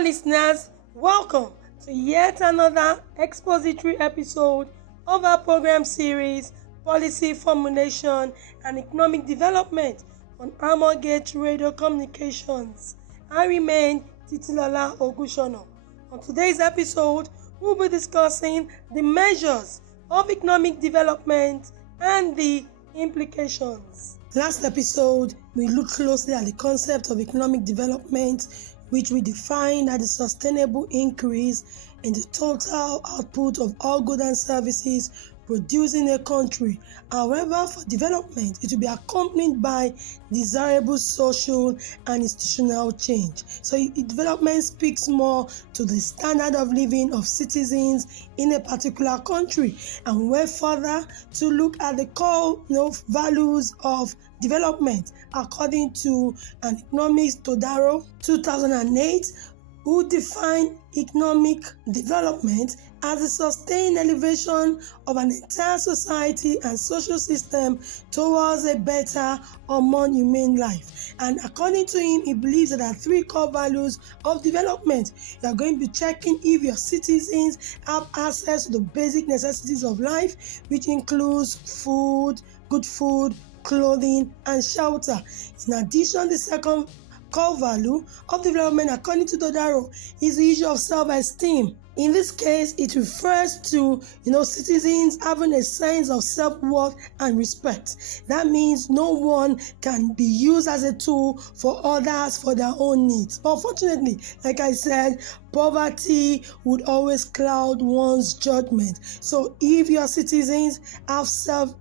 Hello, listeners. Welcome to yet another expository episode of our program series, Policy Formulation and Economic Development on Gauge Radio Communications. I remain Titilola Ogushono. On today's episode, we'll be discussing the measures of economic development and the implications. Last episode, we looked closely at the concept of economic development, which we defined as the sustainable increase in the total output of all goods and services produced in a country. However, for development, it will be accompanied by desirable social and institutional change. So development speaks more to the standard of living of citizens in a particular country. And we went further to look at the core values of development according to an economist, Todaro, 2008, who defined economic development as a sustained elevation of an entire society and social system towards a better or more humane life. And according to him, he believes that there are three core values of development. You are going to be checking if your citizens have access to the basic necessities of life, which includes food, good food, clothing, and shelter. In addition, the second core value of development, according to Dodaro, is the issue of self-esteem. In this case, it refers to citizens having a sense of self-worth and respect. That means no one can be used as a tool for others for their own needs. But unfortunately, like I said, poverty would always cloud one's judgment. So if your citizens have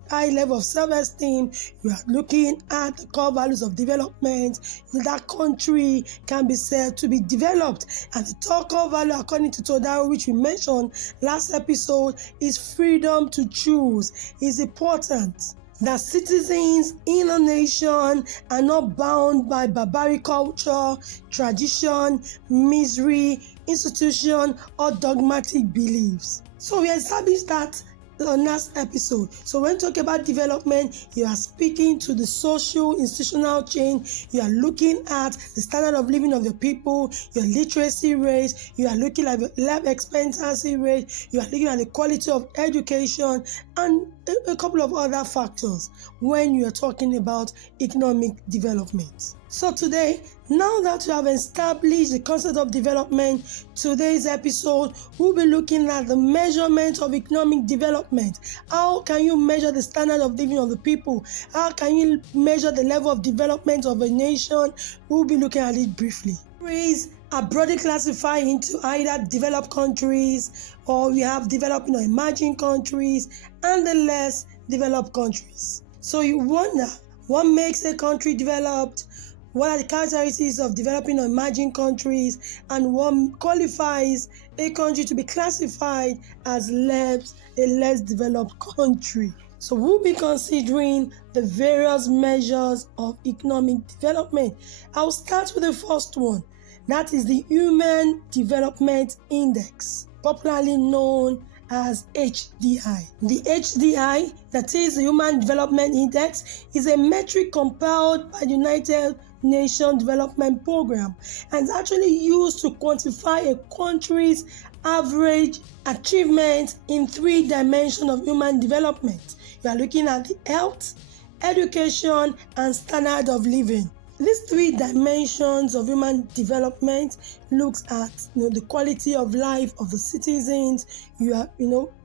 high level of self-esteem, you are looking at the core values of development, that country can be said to be developed. And the third core value, according to Todaro, which we mentioned last episode, is freedom to choose. It's important that citizens in a nation are not bound by barbaric culture, tradition, misery, institution, or dogmatic beliefs. So we established that on last episode. So when talking about development, you are speaking to the social institutional change. You are looking at the standard of living of the people, your literacy rate, you are looking at the life expectancy rate, you are looking at the quality of education, and a couple of other factors when you are talking about economic development. So today, now that you have established the concept of development, today's episode we'll be looking at the measurement of economic development. How can you measure the standard of living of the people? How can you measure the level of development of a nation? We'll be looking at it briefly. Countries are broadly classified into either developed countries, or we have developing or emerging countries, and the less developed countries. So you wonder, what makes a country developed? What are the characteristics of developing or emerging countries, and what qualifies a country to be classified as a less developed country? So we'll be considering the various measures of economic development. I'll start with the first one. That is the Human Development Index, popularly known as HDI. The HDI, that is the Human Development Index, is a metric compiled by the United Nations Development Program and is actually used to quantify a country's average achievement in three dimensions of human development. You are looking at the health, education, and standard of living. These three dimensions of human development looks at the quality of life of the citizens. You are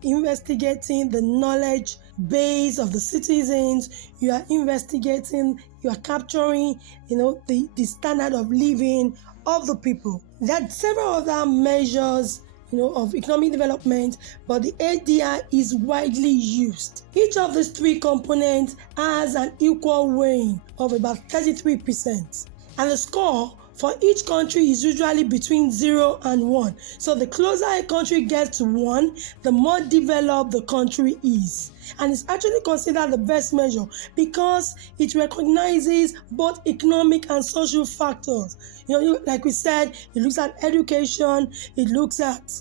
investigating the knowledge base of the citizens. You are investigating, you are capturing the standard of living of the people. There are several other measures of economic development, but the HDI is widely used. Each of these three components has an equal weighing of about 33%, and the score for each country is usually between 0 and 1. So the closer a country gets to 1, the more developed the country is. And it's actually considered the best measure because it recognizes both economic and social factors. Like we said, it looks at education, it looks at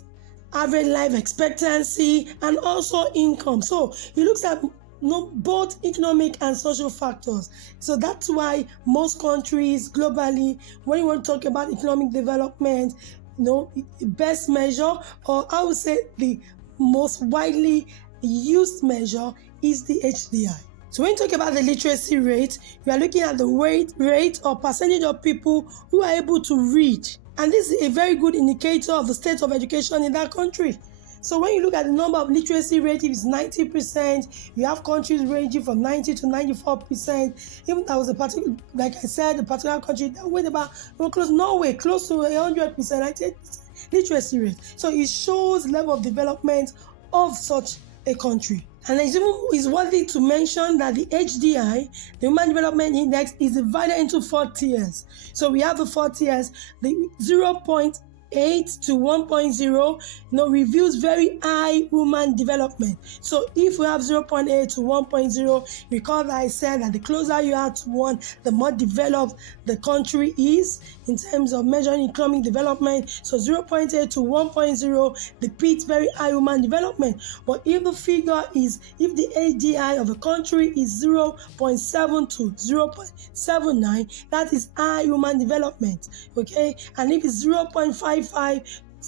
average life expectancy, and also income. So it looks at both economic and social factors. So that's why most countries globally, when you want to talk about economic development, the best measure, or I would say the most widely used measure, is the HDI. So when you talk about the literacy rate, you are looking at the rate or percentage of people who are able to read. And this is a very good indicator of the state of education in that country. So when you look at the number of literacy rate, if it's 90%, you have countries ranging from 90 to 94%. Even that was a particular, like I said, a particular country that went about close Norway, close to 100%, 98% literacy rate. So it shows level of development of such a country. And it's worthy to mention that the HDI, the Human Development Index, is divided into 4 tiers. So we have the 4 tiers, the 0.8 to 1.0, reviews very high human development. So if we have 0.8 to 1.0, recall that I said that the closer you are to 1, the more developed the country is in terms of measuring economic development. So 0.8 to 1.0 depicts very high human development. But if the the HDI of a country is 0.7 to 0.79, that is high human development, okay? And if it's 0.55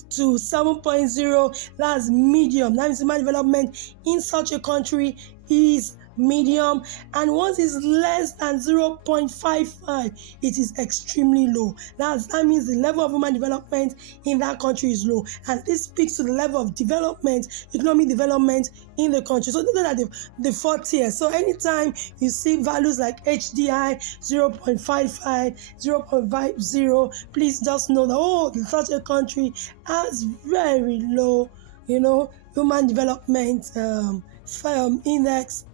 to 7.0, that's medium. That means human development in such a country is medium, and once it's less than 0.55, it is extremely low. That means the level of human development in that country is low, and this speaks to the level of development, economic development in the country. So those are the 4 tiers. So anytime you see values like HDI 0.55, 0.50, please just know that such a country has very low, human development index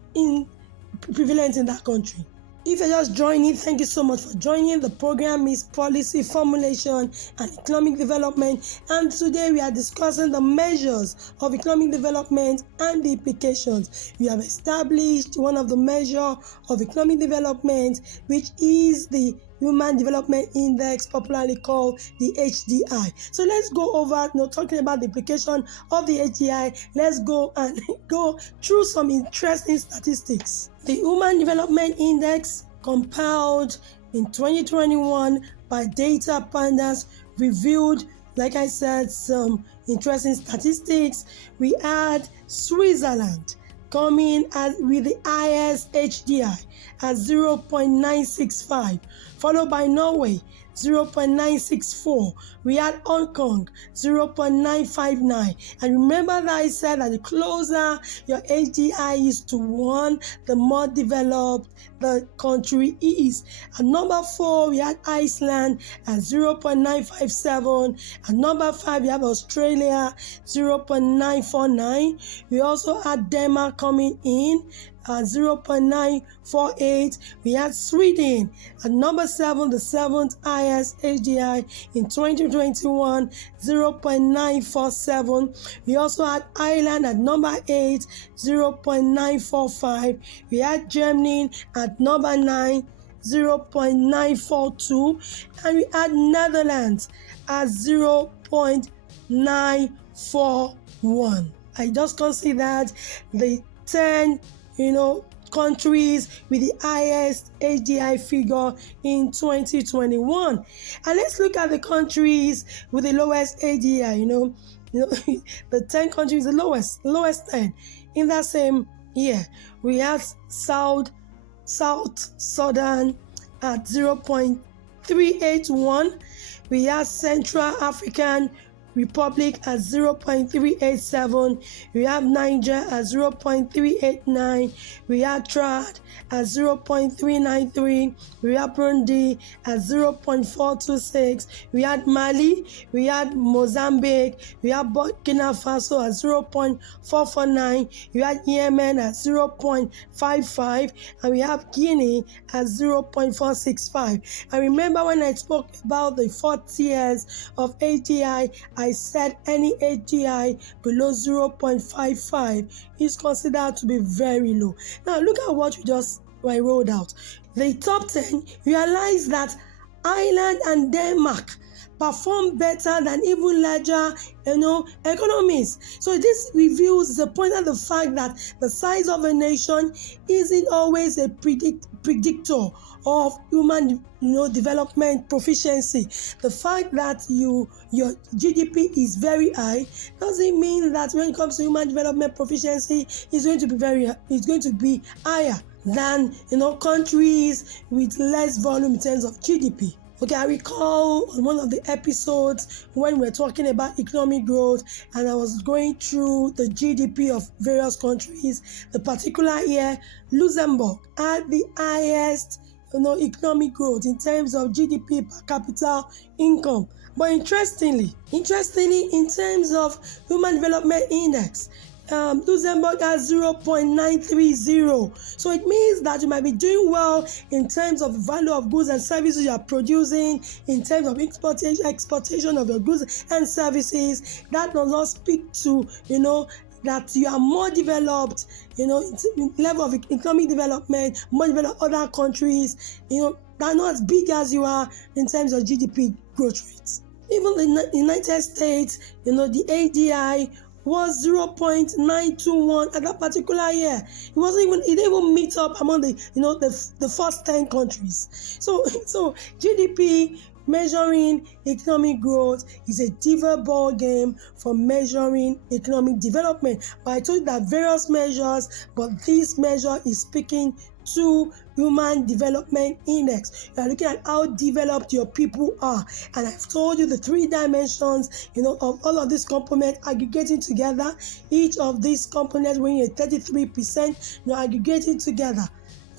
prevalent in that country. If you're just joining, thank you so much for joining. The program is Policy, Formulation, and Economic Development, and today we are discussing the measures of economic development and the implications. We have established one of the measures of economic development, which is the Human Development Index, popularly called the HDI. So let's go over, talking about the implication of the HDI. Let's go through some interesting statistics. The Human Development Index, compiled in 2021 by Data Pandas, revealed, like I said, some interesting statistics. We had Switzerland coming with the highest HDI at 0.965, followed by Norway 0.964. We had Hong Kong 0.959. And remember that I said that the closer your HDI is to 1, the more developed the country is. At number 4, we had Iceland at 0.957. At number 5, we have Australia 0.949. We also had Denmark coming in at 0.948. We had Sweden at number 7, the 7th highest HDI in 2021, 0.947. We also had Ireland at number 8, 0.945. We had Germany at number 9, 0.942, and we had Netherlands at 0.941. I just considered the 10 countries with the highest HDI figure in 2021. And let's look at the countries with the lowest HDI, the 10 countries, the lowest 10. In that same year, we have South Sudan at 0.381. We have Central African Republic at 0.387. We have Niger at 0.389. We have Chad at 0.393. We have Burundi at 0.426. We had Mali. We had Mozambique. We have Burkina Faso at 0.449. We had Yemen at 0.55. And we have Guinea at 0.465. And remember when I spoke about the 4 tiers of HDI, I said any HDI below 0.55 is considered to be very low. Now look at what I rolled out. The top 10 realize that Ireland and Denmark perform better than even larger economies. So this reveals the point of the fact that the size of a nation isn't always a predictor of human development proficiency. The fact that your GDP is very high doesn't mean that when it comes to human development proficiency it's going to be higher than countries with less volume in terms of GDP. Okay, I recall on one of the episodes when we were talking about economic growth and I was going through the GDP of various countries. The particular year, Luxembourg had the highest economic growth in terms of GDP per capita income. But interestingly, in terms of Human Development Index, Luxembourg has 0.930. So it means that you might be doing well in terms of the value of goods and services you are producing, in terms of exportation of your goods and services. That does not speak to, that you are more developed, in level of economic development, more developed other countries, that are not as big as you are in terms of GDP growth rates. Even the United States, the ADI was 0.921 at that particular year. It didn't even meet up among the first 10 countries. So GDP measuring economic growth is a different ball game from measuring economic development. But I told you that various measures, but this measure is speaking to Human Development Index. You are looking at how developed your people are, and I've told you the 3 dimensions of all of these components aggregating together. Each of these components weighing 33%, aggregating together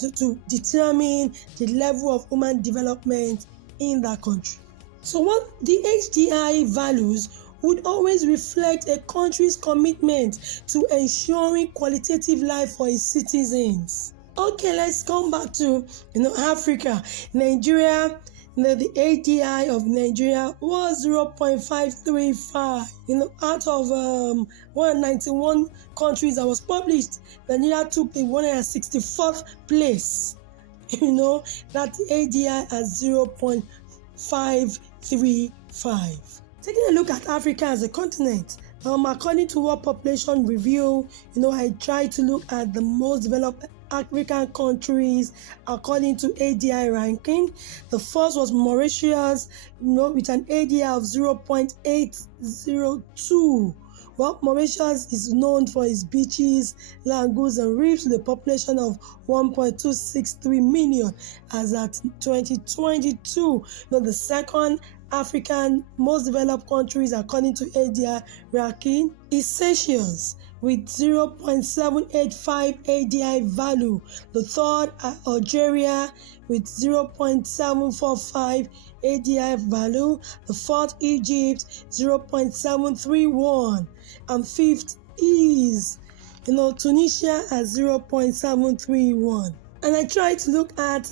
to determine the level of human development in that country. So what the HDI values would always reflect a country's commitment to ensuring qualitative life for its citizens. Okay, let's come back to Africa. Nigeria, the ADI of Nigeria was 0.535. Out of 191 countries that was published, Nigeria took the 164th place. That ADI at 0.535. Taking a look at Africa as a continent, according to World Population Review, I tried to look at the most developed African countries according to ADI ranking. The first was Mauritius, with an ADI of 0.802. Well, Mauritius is known for its beaches, lagoons, and reefs with a population of 1.263 million as at 2022. The second African most developed countries according to ADI ranking is Seychelles with 0.785 ADI value. The third, Algeria with 0.745 ADI value. The fourth, Egypt, 0.731. And fifth is, Tunisia at 0.731. And I tried to look at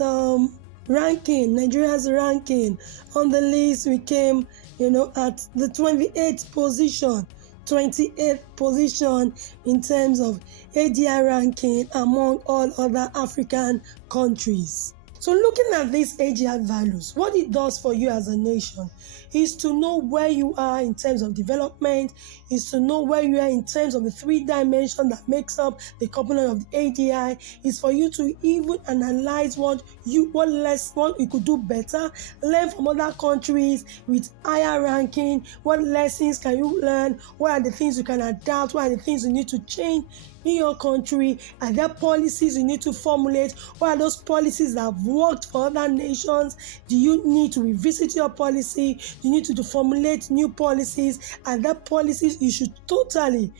ranking, Nigeria's ranking. On the list, we came, at the 28th position. 28th position in terms of ADI ranking among all other African countries. So looking at these AGI values, what it does for you as a nation is to know where you are in terms of development, is to know where you are in terms of the 3 dimensions that makes up the component of the AGI, is for you to even analyze what you could do better, learn from other countries with higher ranking, what lessons can you learn, what are the things you can adapt, what are the things you need to change in your country, are there policies you need to formulate, what are those policies that have worked for other nations, do you need to revisit your policy, do you need to formulate new policies, are there policies you should totally,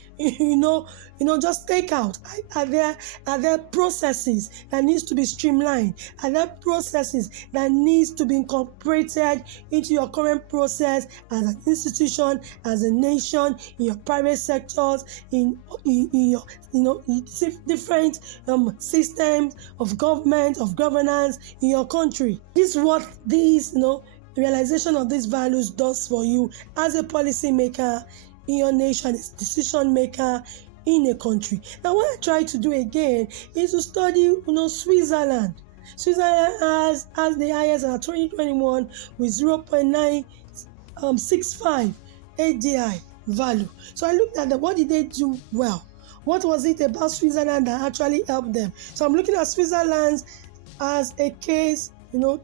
just take out, are there processes that needs to be streamlined, are there processes that needs to be incorporated into your current process as an institution, as a nation, in your private sectors, in your different systems of government, of governance in your country. This is what these, realization of these values does for you as a policy maker in your nation, as a decision maker in a country. Now, what I try to do again is to study, Switzerland. Switzerland has the highest at 2021 with 0.965 ADI value. So I looked at what did they do well? What was it about Switzerland that actually helped them? So I'm looking at Switzerland as a case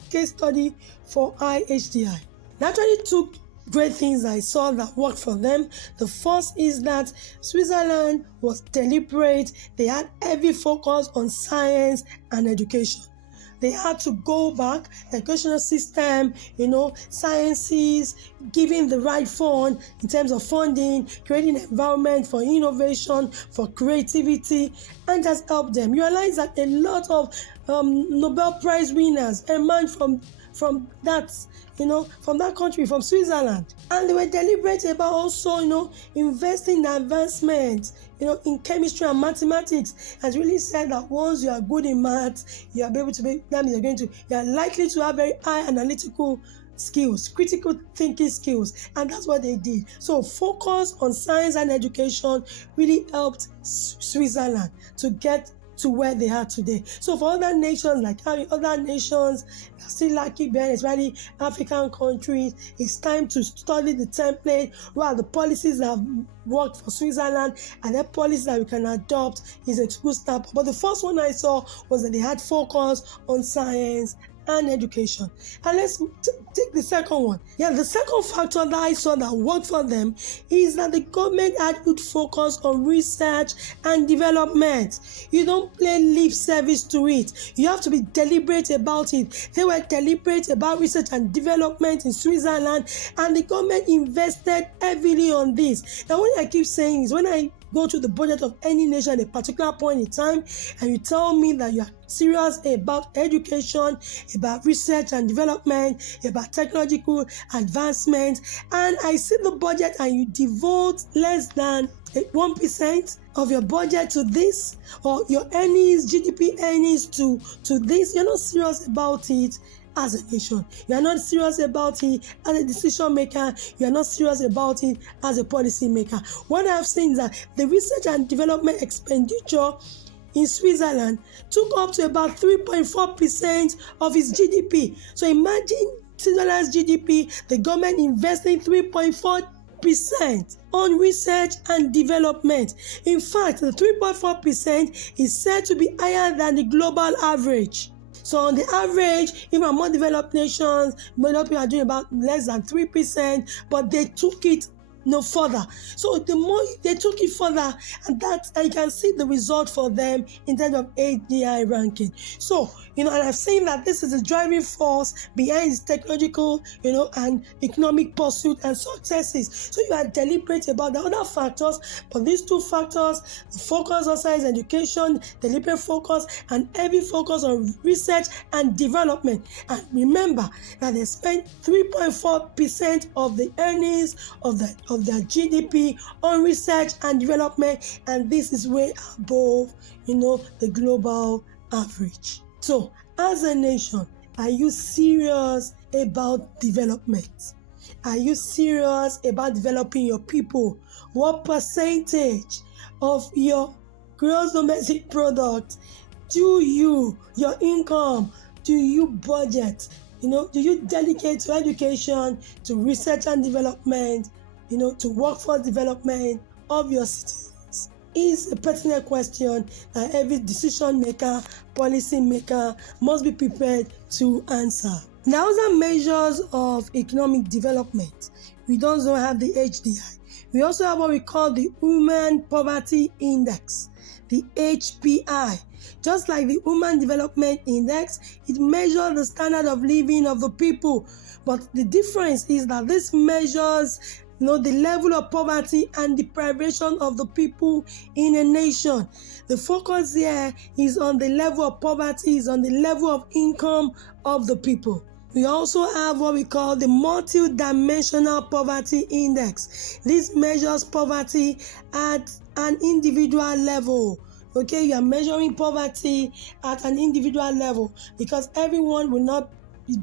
case study for IHDI. They actually took great things I saw that worked for them. The first is that Switzerland was deliberate. They had heavy focus on science and education. They had to go back, the educational system, sciences, giving the right fund in terms of funding, creating an environment for innovation, for creativity, and just help them. You realize that a lot of Nobel Prize winners emerged from that country, from Switzerland. And they were deliberate about also, investing in advancement, in chemistry and mathematics. Has really said that once you are good in maths, you are able to be, that means you are likely to have very high analytical skills, critical thinking skills, and that's what they did. So focus on science and education really helped Switzerland to get to where they are today. So for other nations, like other nations that still lacking behind, especially African countries, it's time to study the template, what are the policies that have worked for Switzerland, and the policies that we can adopt is a good step. But the first one I saw was that they had focus on science and education. And let's take the second one. The second factor that I saw that worked for them is that the government had good focus on research and development. You don't play lip service to it. You have to be deliberate about it. They were deliberate about research and development in Switzerland, and the government invested heavily on this. Now, what I keep saying is, when I go to the budget of any nation at a particular point in time, and you tell me that you are serious about education, about research and development, about technological advancement, and I see the budget and you devote less than 1% of your budget to this, or your earnings, GDP earnings to this, you're not serious about it as a nation. You are not serious about it as a decision maker. You are not serious about it as a policy maker. What I've seen is that the research and development expenditure in Switzerland took up to about 3.4% of its GDP. So imagine Switzerland's GDP, the government investing 3.4% on research and development. In fact, the 3.4% is said to be higher than the global average. So on the average, even among developed nations, developed people are doing about less than 3%, but they took it no further. So the more they took it further, and that I can see the result for them in terms of ADI ranking. So, and I've seen that this is the driving force behind its technological, and economic pursuit and successes. So you are deliberate about the other factors, but these two factors, the focus on science education, deliberate focus, and heavy focus on research and development. And remember that they spent 3.4% of the earnings of their GDP on research and development, and this is way above, the global average. So, as a nation, are you serious about development? Are you serious about developing your people? What percentage of your gross domestic product your income, do you budget? Do you dedicate to education, to research and development, to workforce development of your citizens? Is a pertinent question that every decision maker, policy maker must be prepared to answer. Now, other measures of economic development, we don't have the HDI. We also have what we call the Human Poverty Index, the HPI. Just like the Human Development Index, it measures the standard of living of the people. But the difference is that this measures the level of poverty and deprivation of the people in a nation. The focus here is on the level of poverty, is on the level of income of the people. We also have what we call the multidimensional poverty index. This measures poverty at an individual level. Okay, you are measuring poverty at an individual level because everyone will not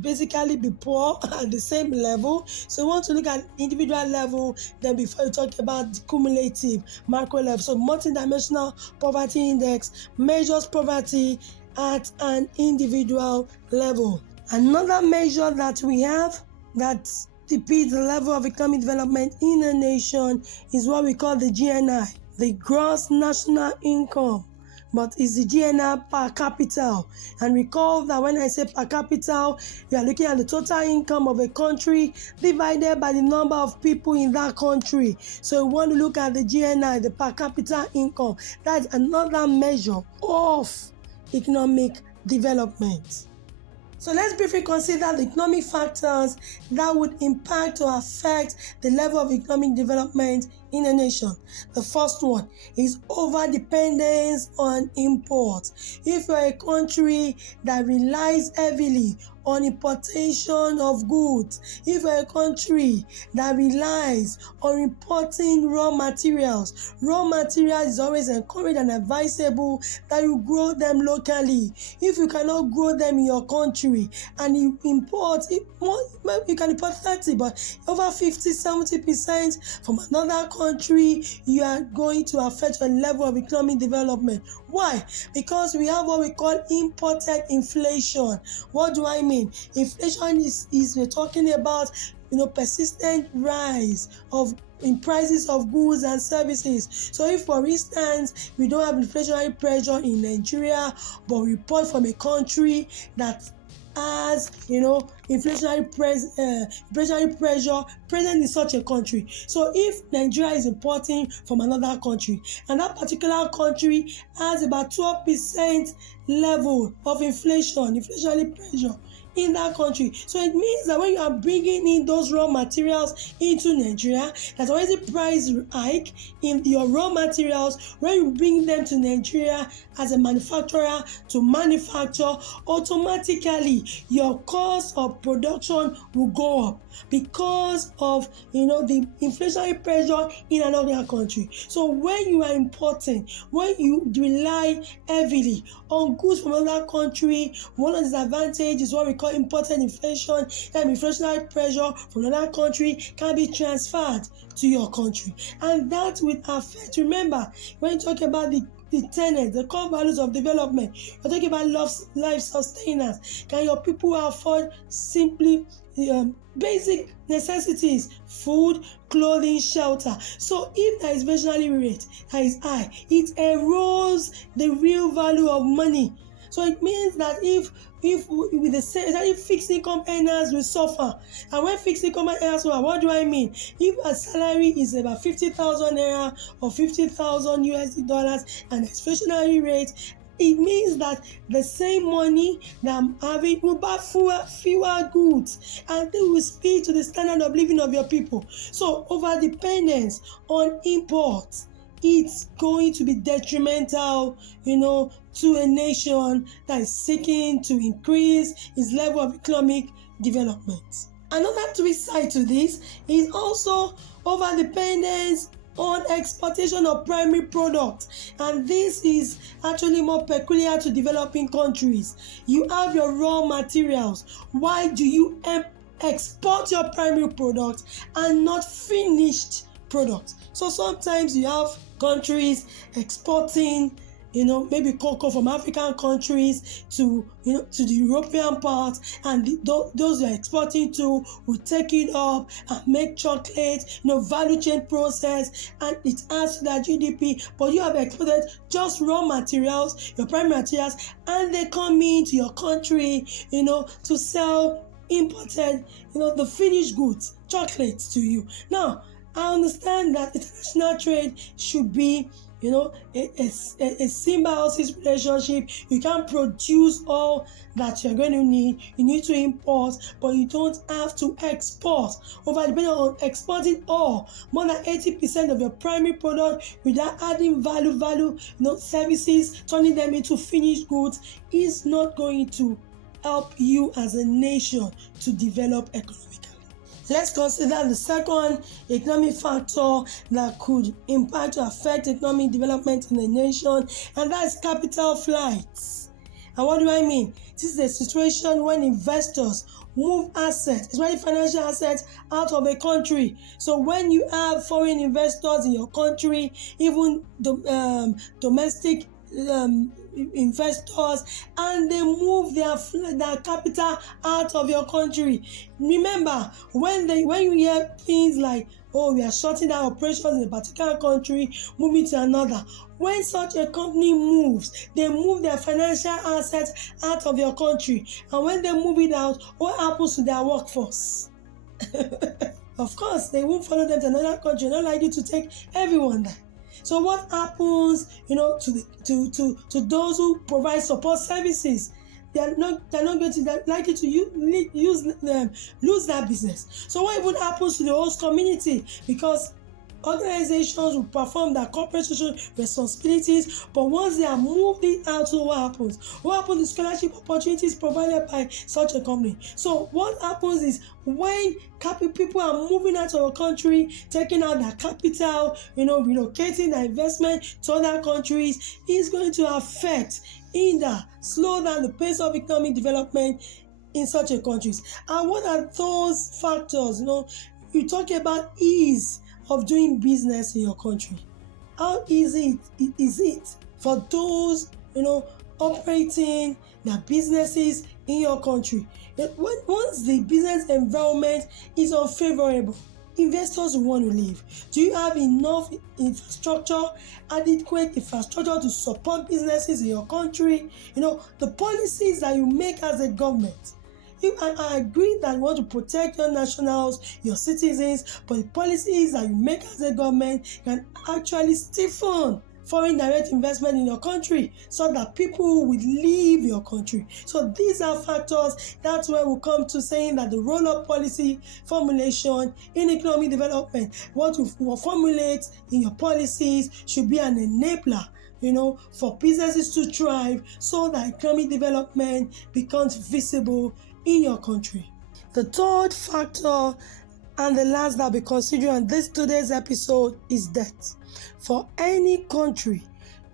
basically be poor at the same level. So you want to look at individual level then before you talk about the cumulative macro level. So multidimensional poverty index measures poverty at an individual level. Another measure that we have that depicts the level of economic development in a nation is what we call the GNI, the gross national income. but it's the GNR per capita. And recall that when I say per capita, you are looking at the total income of a country divided by the number of people in that country. So we want to look at the GNI, the per capita income. That's another measure of economic development. So let's briefly consider the economic factors that would impact or affect the level of economic development in a nation. The first one is over-dependence on imports. If you're a country that relies heavily on importation of goods, if you're a country that relies on importing raw materials is always encouraged and advisable that you grow them locally. If you cannot grow them in your country and you import, you can import 30, but over 50-70% from another country, you are going to affect your level of economic development. Why? Because we have what we call imported inflation. What do I mean? Inflation is we're talking about persistent rise in prices of goods and services. So if, for instance, we don't have inflationary pressure in Nigeria, but we report from a country that has inflationary pressure present in such a country. So if Nigeria is importing from another country and that particular country has about 12% level of inflationary pressure in that country, so it means that when you are bringing in those raw materials into Nigeria, there's already price hike in your raw materials. When you bring them to Nigeria as a manufacturer to manufacture, automatically your cost of production will go up because of the inflationary pressure in another country. So when you are importing, when you rely heavily on goods from another country, one of the disadvantages is what we call imported inflation, and inflationary pressure from another country can be transferred to your country, and that will affect. Remember, when you talk about the tenets, the core values of development, you're talking about life sustenance. Can your people afford simply basic necessities, food, clothing, shelter? So if there is inflationary rate that is high, it erodes the real value of money. So it means that if with the same, if fixed income earners will suffer, and when fixed income earners suffer, what do I mean? If a salary is about 50,000 naira or 50,000 USD dollars and inflationary rate, it means that the same money that I'm having will buy fewer goods, and they will speak to the standard of living of your people. So over dependence on imports, it's going to be detrimental, to a nation that is seeking to increase its level of economic development. Another twist side to this is also over dependence on exportation of primary products, and this is actually more peculiar to developing countries. You have your raw materials. Why do you export your primary products and not finished products? So sometimes you have countries exporting maybe cocoa from African countries to the European part, and those you are exporting to will take it up and make chocolate, value chain process, and it adds to their GDP. But you have exported just raw materials, your primary materials, and they come into your country, to sell imported, the finished goods, chocolates to you. Now, I understand that international trade should be a symbiosis relationship. You can't produce all that you're going to need. You need to import, but you don't have to export. Over depending on exporting all, more than 80% of your primary product without adding value, services, turning them into finished goods is not going to help you as a nation to develop economically. Let's consider the second economic factor that could impact or affect economic development in a nation, and that is capital flights. And what do I mean? This is a situation when investors move assets, especially financial assets, out of a country. So when you have foreign investors in your country, even domestic investors, and they move their capital out of your country. Remember, when you hear things like, oh, we are shutting down operations in a particular country, moving to another. When such a company moves, they move their financial assets out of your country. And when they move it out, what happens to their workforce? Of course, they won't follow them to another country. Not likely to take everyone there. So what happens, to those who provide support services? They're not going to likely to lose that business. So what even happens to the host community? Because organizations will perform their corporate social responsibilities, but once they are moved out, so what happens? What happens to scholarship opportunities provided by such a company? So what happens is when people are moving out of a country, taking out their capital, relocating their investment to other countries, is going to affect, either slow down the pace of economic development in such a countries. And what are those factors? You talk about ease of doing business in your country. How easy is it for those operating their businesses in your country? Once the business environment is unfavorable, investors will want to leave. Do you have enough infrastructure, adequate infrastructure to support businesses in your country? The policies that you make as a government. I agree that you want to protect your nationals, your citizens, but the policies that you make as a government can actually stiffen foreign direct investment in your country so that people will leave your country. So these are factors. That's where we come to saying that the role of policy formulation in economic development, what you formulate in your policies should be an enabler for businesses to thrive so that economic development becomes visible in your country. The third factor and the last that we consider on today's episode is debt. For any country,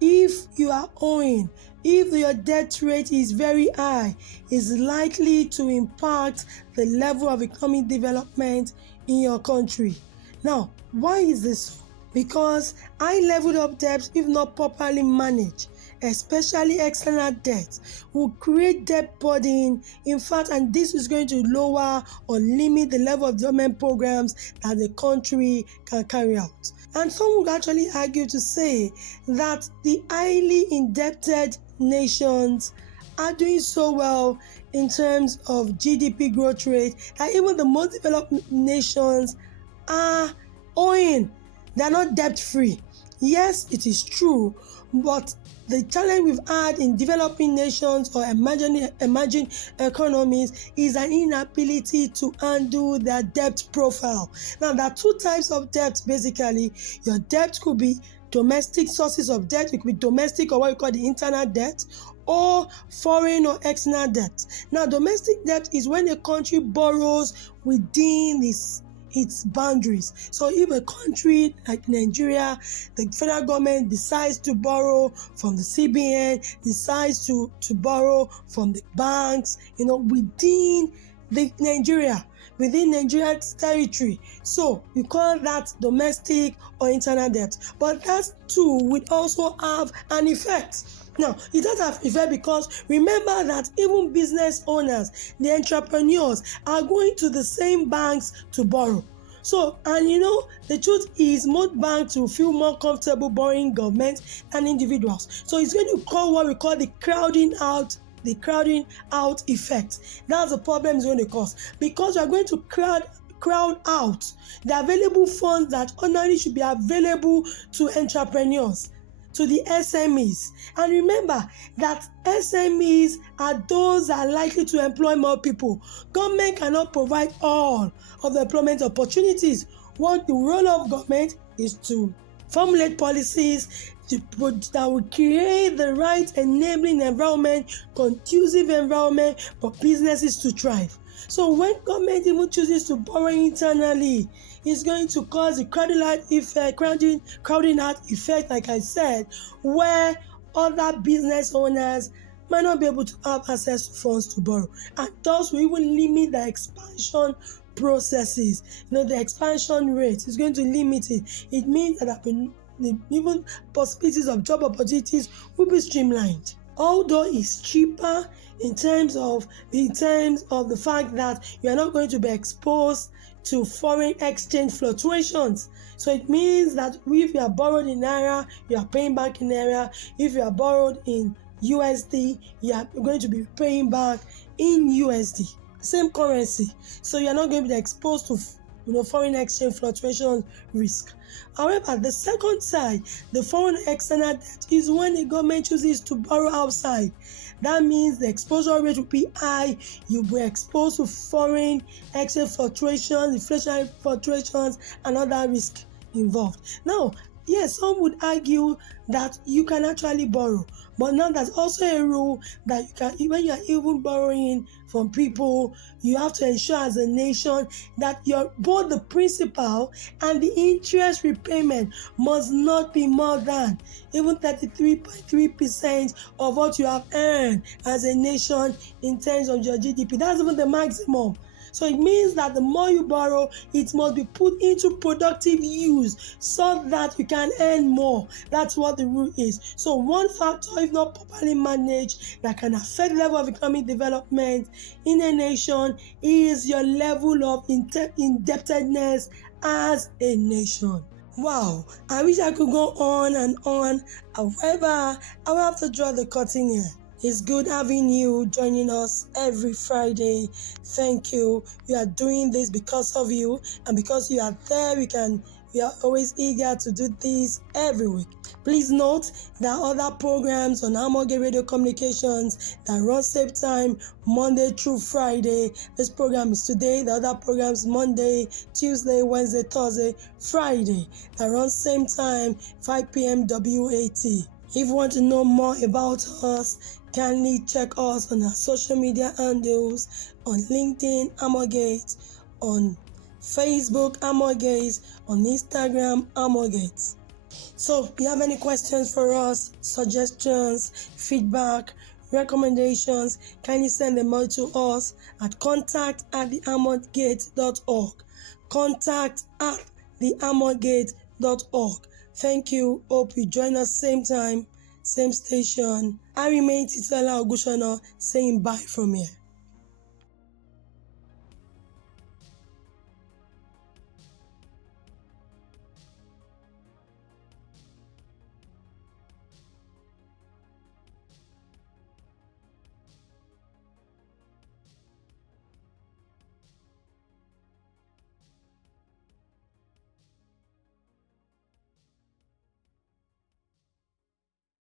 if you are owing, if your debt rate is very high, is likely to impact the level of economic development in your country. Now, why is this so? Because high level of debt, if not properly managed, especially external debt, will create debt burden. In fact, and this is going to lower or limit the level of development programs that the country can carry out. And some would actually argue to say that the highly indebted nations are doing so well in terms of GDP growth rate that even the most developed nations are owing. They are not debt-free. Yes, it is true, but the challenge we've had in developing nations or emerging economies is an inability to handle their debt profile. Now, there are two types of debt basically. Your debt could be domestic sources of debt. It could be domestic or what we call the internal debt, or foreign or external debt. Now, domestic debt is when a country borrows within its boundaries. So if a country like Nigeria, the federal government decides to borrow from the CBN, decides to borrow from the banks, within Nigeria's territory. So we call that domestic or internal debt. But that too would also have an effect. Now, it does have effect because remember that even business owners, the entrepreneurs, are going to the same banks to borrow. So, and the truth is most banks will feel more comfortable borrowing government than individuals. So it's going to cause what we call the crowding out effect. That's the problem it's going to cause, because you are going to crowd out the available funds that ordinarily should be available to entrepreneurs, to the SMEs. And remember that SMEs are those that are likely to employ more people. Government cannot provide all of the employment opportunities. What the role of government is to formulate policies that will create the right enabling environment, conducive environment for businesses to thrive. So when government even chooses to borrow internally, it's going to cause a crowding out effect, like I said, where other business owners might not be able to have access to funds to borrow, and thus will even limit the expansion processes. The expansion rate is going to limit it. It means that even possibilities of job opportunities will be streamlined. Although it's cheaper in terms of the fact that you are not going to be exposed to foreign exchange fluctuations. So it means that if you are borrowed in naira, you are paying back in naira. If you are borrowed in USD, you are going to be paying back in USD, same currency. So you are not going to be exposed to foreign exchange fluctuation risk. However, the second side, the foreign external debt, is when the government chooses to borrow outside. That means the exposure rate will be high. You'll be exposed to foreign exchange fluctuations, inflationary fluctuations, and other risks involved. Now, yes, some would argue that you can actually borrow, but now there's also a rule that you can, when you are even borrowing from people, you have to ensure as a nation that both the principal and the interest repayment must not be more than even 33.3% of what you have earned as a nation in terms of your GDP. That's even the maximum. So it means that the more you borrow, it must be put into productive use so that you can earn more. That's what the rule is. So one factor, if not properly managed, that can affect the level of economic development in a nation is your level of indebtedness as a nation. Wow, I wish I could go on and on. However, I will have to draw the curtain here. It's good having you joining us every Friday. Thank you. We are doing this because of you, and because you are there, we are always eager to do this every week. Please note there are other programs on Amorge Radio Communications that run same time Monday through Friday. This program is today. The other programs Monday, Tuesday, Wednesday, Thursday, Friday that run same time 5 p.m. WAT. If you want to know more about us, kindly check us on our social media handles on LinkedIn, Amorgate, on Facebook, Amorgate, on Instagram, Amorgate. So if you have any questions for us, suggestions, feedback, recommendations, kindly send them out to us at contact@theamorgate.org. contact@theamorgate.org. Thank you. Hope you join us same time, same station. I remain Titola Ogushona saying bye from here.